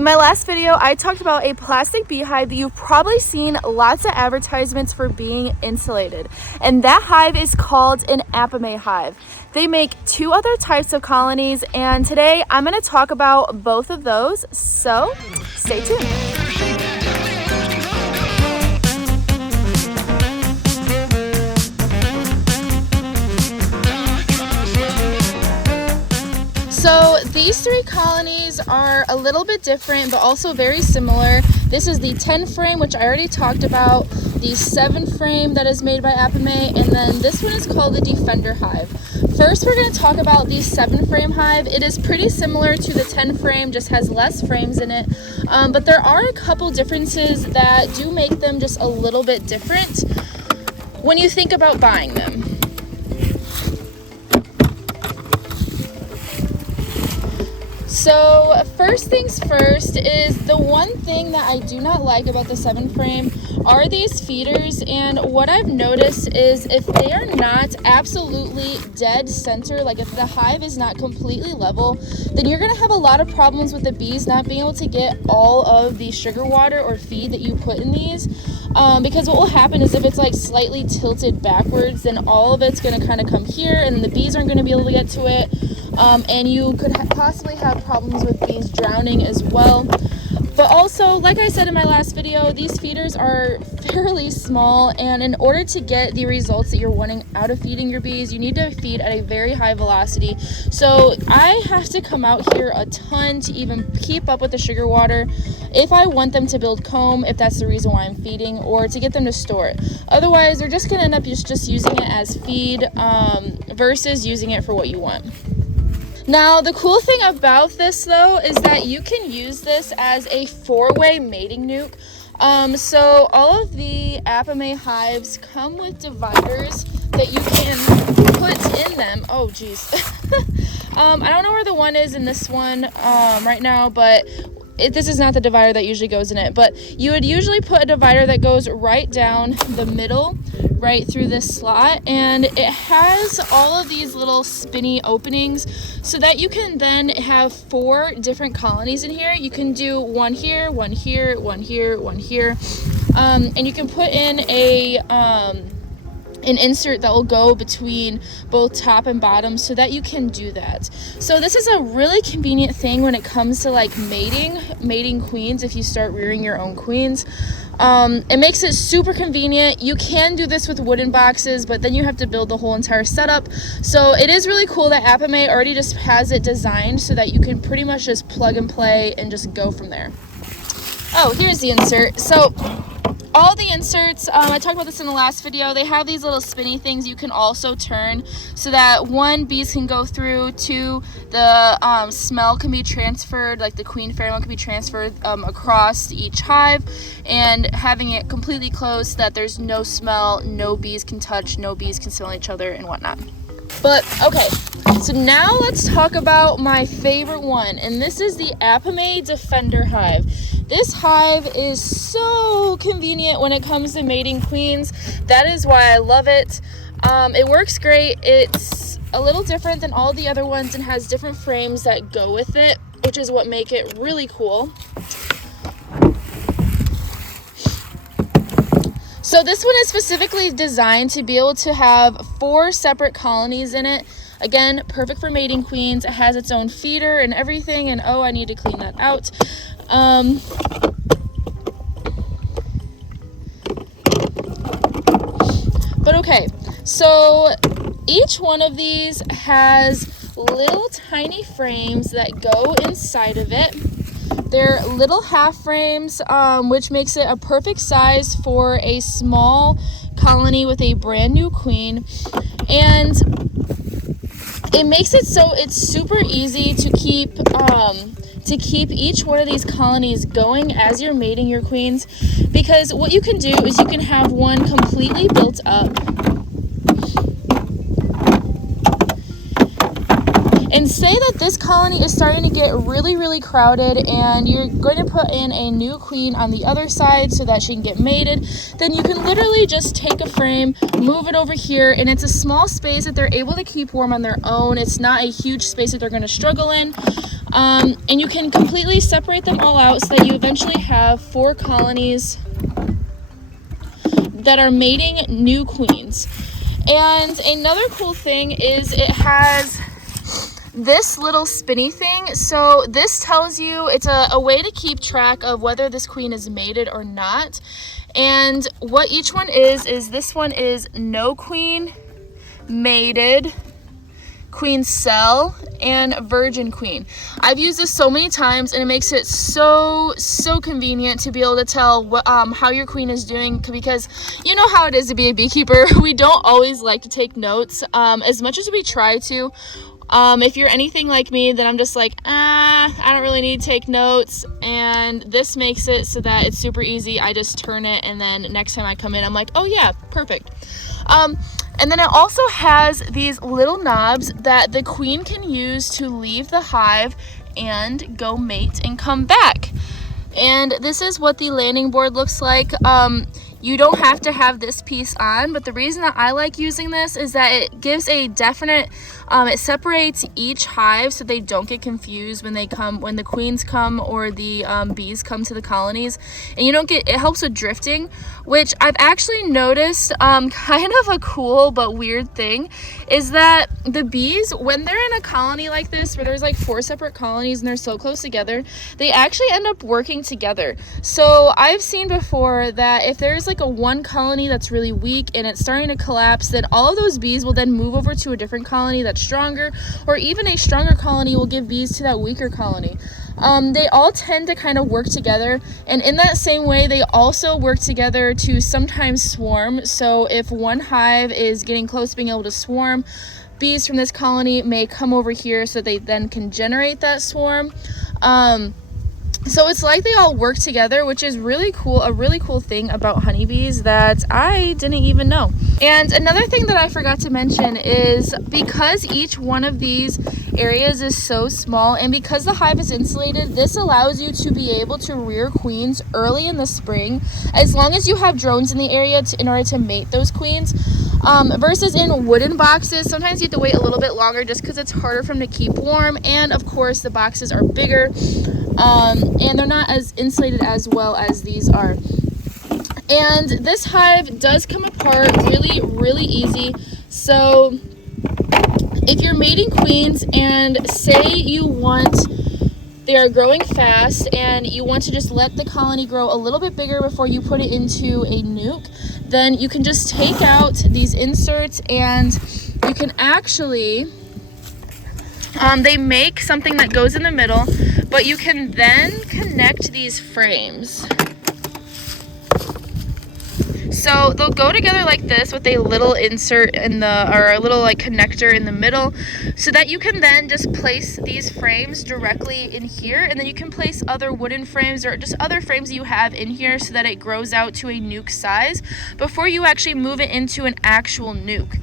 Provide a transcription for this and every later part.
In my last video, I talked about a plastic beehive that you've probably seen lots of advertisements for being insulated. And that hive is called an APIMAYE hive. They make two other types of colonies, and today I'm going to talk about both of those, so stay tuned. So these three colonies are a little bit different, but also very similar. This is the 10 frame, which I already talked about, the 7 frame that is made by APIMAYE, and then this one is called the Defender hive. First, we're going to talk about the 7 frame hive. It is pretty similar to the 10 frame, just has less frames in it, but there are a couple differences that do make them just a little bit different when you think about buying them. So first things first is the one thing that I do not like about the 7 frame are these feeders, and what I've noticed is if they are not absolutely dead center, like if the hive is not completely level, then you're going to have a lot of problems with the bees not being able to get all of the sugar water or feed that you put in these, because what will happen is if it's like slightly tilted backwards, then all of it's going to kind of come here and the bees aren't going to be able to get to it. And you could possibly have problems with bees drowning as well. But also, like I said in my last video, these feeders are fairly small, and in order to get the results that you're wanting out of feeding your bees, you need to feed at a very high velocity. So I have to come out here a ton to even keep up with the sugar water if I want them to build comb, if that's the reason why I'm feeding, or to get them to store it. Otherwise, they're just going to end up just using it as feed versus using it for what you want. Now, the cool thing about this, though, is that you can use this as a 4-way mating nuke. So all of the APIMAYE hives come with dividers that you can put in them. Oh, geez. I don't know where the one is in this one right now, but this is not the divider that usually goes in it. But you would usually put a divider that goes right down the middle, right through this slot, and it has all of these little spinny openings so that you can then have 4 different colonies in here. You can do one here, one here, one here, one here, and you can put in an insert that will go between both top and bottom so that you can do that. So this is a really convenient thing when it comes to like mating queens if you start rearing your own queens. It makes it super convenient. You can do this with wooden boxes, but then you have to build the whole entire setup. So it is really cool that APIMAYE already just has it designed so that you can pretty much just plug and play and just go from there. Oh, here's the insert. So all the inserts, I talked about this in the last video, they have these little spinny things you can also turn so that 1, bees can go through, 2, the smell can be transferred, like the queen pheromone can be transferred across each hive, and having it completely closed so that there's no smell, no bees can touch, no bees can smell each other and whatnot. But okay, so now let's talk about my favorite one, and this is the APIMAYE Defender hive. This hive is so convenient when it comes to mating queens. That is why I love it. It works great. It's a little different than all the other ones and has different frames that go with it, which is what make it really cool. So this one is specifically designed to be able to have 4 separate colonies in it. Again, perfect for mating queens. It has its own feeder and everything, and oh, I need to clean that out. But okay, so each one of these has little tiny frames that go inside of it. They're little half frames, which makes it a perfect size for a small colony with a brand new queen. And it makes it so it's super easy to keep each one of these colonies going as you're mating your queens, because what you can do is you can have one completely built up and say that this colony is starting to get really crowded and you're going to put in a new queen on the other side so that she can get mated. Then you can literally just take a frame, move it over here, and it's a small space that they're able to keep warm on their own. It's not a huge space that they're going to struggle in. And you can completely separate them all out so that you eventually have 4 colonies that are mating new queens. And another cool thing is it has this little spinny thing. So this tells you, it's a way to keep track of whether this queen is mated or not. And what each one is this one is no queen, mated, queen cell, and virgin queen. I've used this so many times and it makes it so convenient to be able to tell what, how your queen is doing, because you know how it is to be a beekeeper. We don't always like to take notes as much as we try to. If you're anything like me, then I'm just like, I don't really need to take notes, and this makes it so that it's super easy. I just turn it, and then next time I come in, I'm like, oh yeah, perfect. And then it also has these little knobs that the queen can use to leave the hive and go mate and come back. And this is what the landing board looks like. You don't have to have this piece on, but the reason that I like using this is that it gives a definite, it separates each hive so they don't get confused when the queens come or the bees come to the colonies, and you don't get, it helps with drifting, which I've actually noticed kind of a cool but weird thing is that the bees, when they're in a colony like this where there's like 4 separate colonies and they're so close together, they actually end up working together. So I've seen before that if there's like a one colony that's really weak and it's starting to collapse, then all of those bees will then move over to a different colony that's stronger, or even a stronger colony will give bees to that weaker colony. They all tend to kind of work together, and in that same way they also work together to sometimes swarm. So if one hive is getting close to being able to swarm, bees from this colony may come over here so they then can generate that swarm. So it's like they all work together, which is really cool, a really cool thing about honeybees that I didn't even know. And another thing that I forgot to mention is because each one of these areas is so small, and because the hive is insulated, this allows you to be able to rear queens early in the spring, as long as you have drones in the area in order to mate those queens. Versus in wooden boxes, sometimes you have to wait a little bit longer just because it's harder for them to keep warm, and of course the boxes are bigger, and they're not as insulated as well as these are. And this hive does come apart really easy. So if you're mating queens and say they are growing fast and you want to just let the colony grow a little bit bigger before you put it into a nuke, then you can just take out these inserts and you can actually, they make something that goes in the middle, but you can then connect these frames. So they'll go together like this with a little insert or a little like connector in the middle, so that you can then just place these frames directly in here, and then you can place other wooden frames or just other frames you have in here so that it grows out to a nuke size before you actually move it into an actual nuke.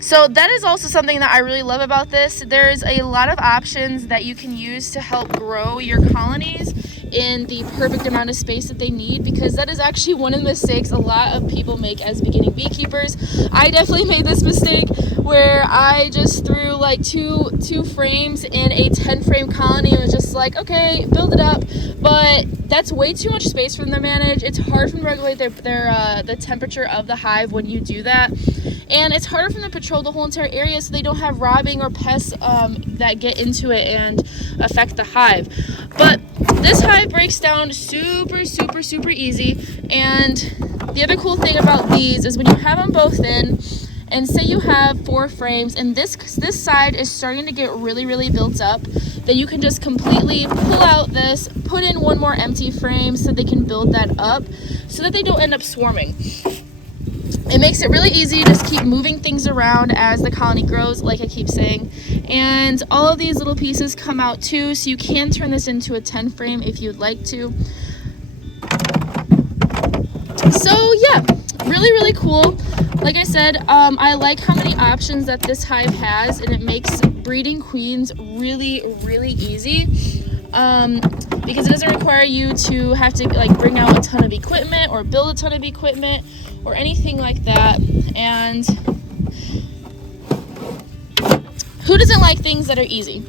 So that is also something that I really love about this. There's a lot of options that you can use to help grow your colonies in the perfect amount of space that they need, because that is actually one of the mistakes a lot of people make as beginning beekeepers. I definitely made this mistake where I just threw like two frames in a 10 frame colony and was just like, okay, build it up, but that's way too much space for them to manage. It's hard for them to regulate the temperature of the hive when you do that, and it's harder for them to patrol the whole entire area so they don't have robbing or pests that get into it and affect the hive. But this hive breaks down super easy. And the other cool thing about these is when you have them both in, and say you have 4 frames and this side is starting to get really built up, then you can just completely pull out this, put in one more empty frame so they can build that up so that they don't end up swarming. It makes it really easy to just keep moving things around as the colony grows, like I keep saying. And all of these little pieces come out too, so you can turn this into a 10 frame if you'd like to. So yeah, really cool. Like I said, I like how many options that this hive has, and it makes breeding queens really easy. Because it doesn't require you to have to like bring out a ton of equipment or build a ton of equipment or anything like that. And Who doesn't like things that are easy?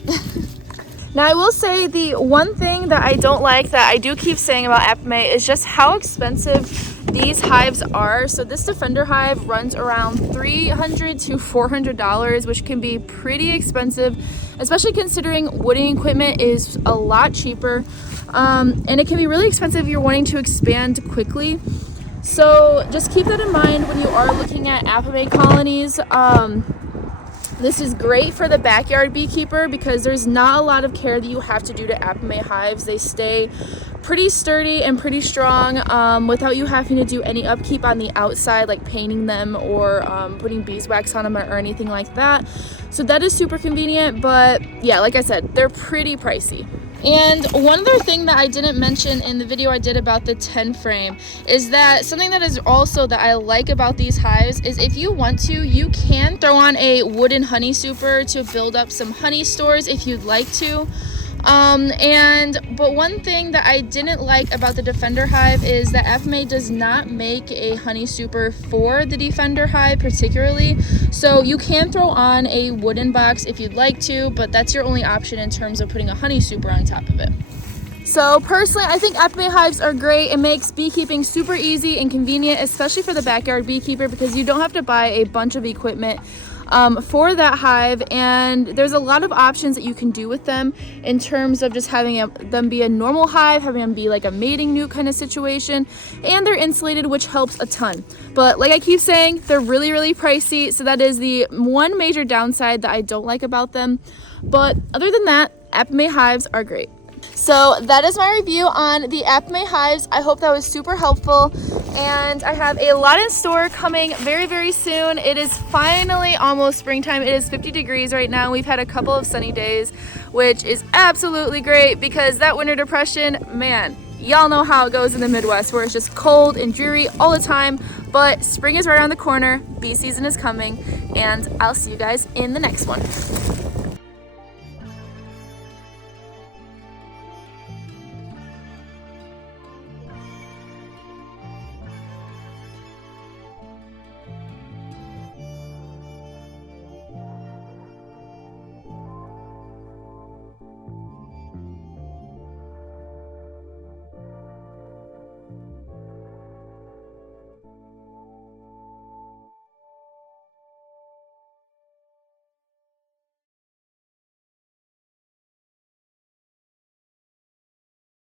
Now, I will say the one thing that I don't like, that I do keep saying about APIMAYE, is just how expensive these hives are. So this Defender hive runs around $300 to $400, which can be pretty expensive, especially considering wooding equipment is a lot cheaper. And it can be really expensive if you're wanting to expand quickly. So just keep that in mind when you are looking at APIMAYE colonies. This is great for the backyard beekeeper because there's not a lot of care that you have to do to APIMAYE hives. They stay pretty sturdy and pretty strong without you having to do any upkeep on the outside, like painting them or putting beeswax on them or anything like that. So that is super convenient, but yeah, like I said, they're pretty pricey. And one other thing that I didn't mention in the video I did about the 10 frame is that something that is also that I like about these hives is if you want to, you can throw on a wooden honey super to build up some honey stores if you'd like to. But one thing that I didn't like about the Defender hive is that APIMAYE does not make a honey super for the Defender hive particularly. So you can throw on a wooden box if you'd like to, but that's your only option in terms of putting a honey super on top of it. So personally, I think APIMAYE hives are great. It makes beekeeping super easy and convenient, especially for the backyard beekeeper, because you don't have to buy a bunch of equipment for that hive, and there's a lot of options that you can do with them in terms of just having them be a normal hive, having them be like a mating nute kind of situation, and they're insulated, which helps a ton. But like I keep saying, they're really, really pricey, so that is the one major downside that I don't like about them. But other than that, APIMAYE hives are great. So that is my review on the APIMAYE hives. I hope that was super helpful, and I have a lot in store coming very, very soon. It is finally almost springtime. It is 50 degrees right now. We've had a couple of sunny days, which is absolutely great because that winter depression, man, y'all know how it goes in the Midwest where it's just cold and dreary all the time. But spring is right around the corner, bee season is coming, and I'll see you guys in the next one.